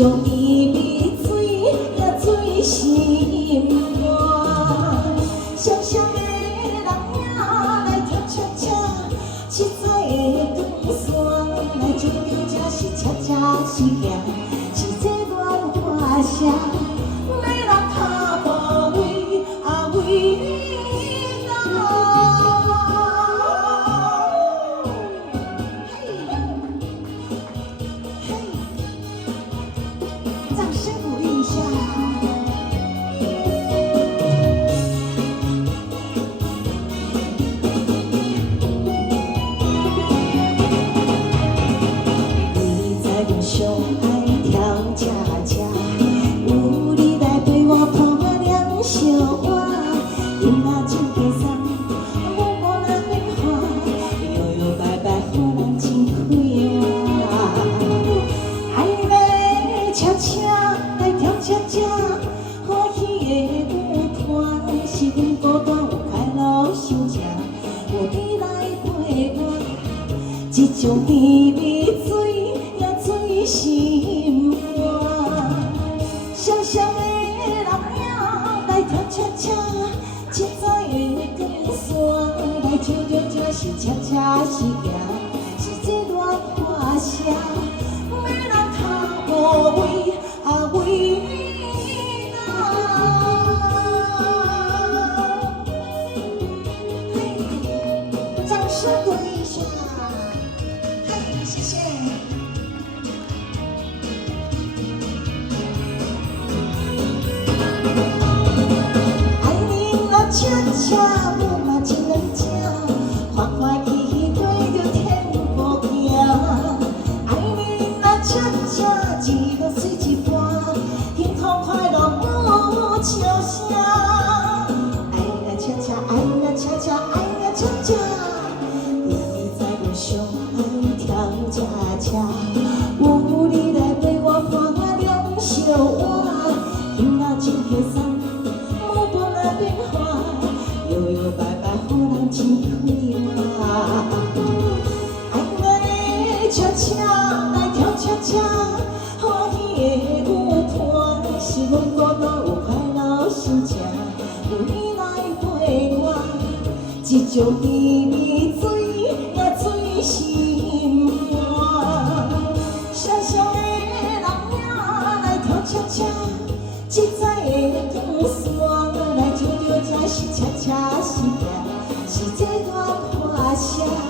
将伊味水也醉心肝。想想的人影来跳恰恰，七彩的光线来照着这是恰恰是行，是这恋花香。 掌声鼓励一下。你在路上爱跳恰恰，有你来陪我看两小我，因那真加送，我无那变化，摇摇摆摆互人真快活。爱咧恰恰。 恰恰欢喜的舞团，是阮孤单有快乐想吃，有你来陪我，一种甜蜜水也醉心肝。想想的人影来跳恰恰，七彩的光线来照着这是恰恰是行，是这恋花香，要人脚无位啊位。 掌声鼓励一下，嘿，谢谢。爱你那恰恰，我嘛真能吃，欢欢喜喜对着天国行。爱你那恰恰，一个水一半，幸福快乐无笑声。爱那恰恰，爱那恰恰，爱那恰恰。 上爱跳恰恰，有你来陪我看两小我，今仔真轻松，无无那变化，摇摇摆摆互人真快活。爱咱的恰恰来跳恰恰，欢喜的舞团，是阮孤单有快乐心情，有你来陪我，一种甜蜜水。 心肝，想想的人影来跳恰恰，七彩的光线来照着这是恰恰是行，是这恋花香。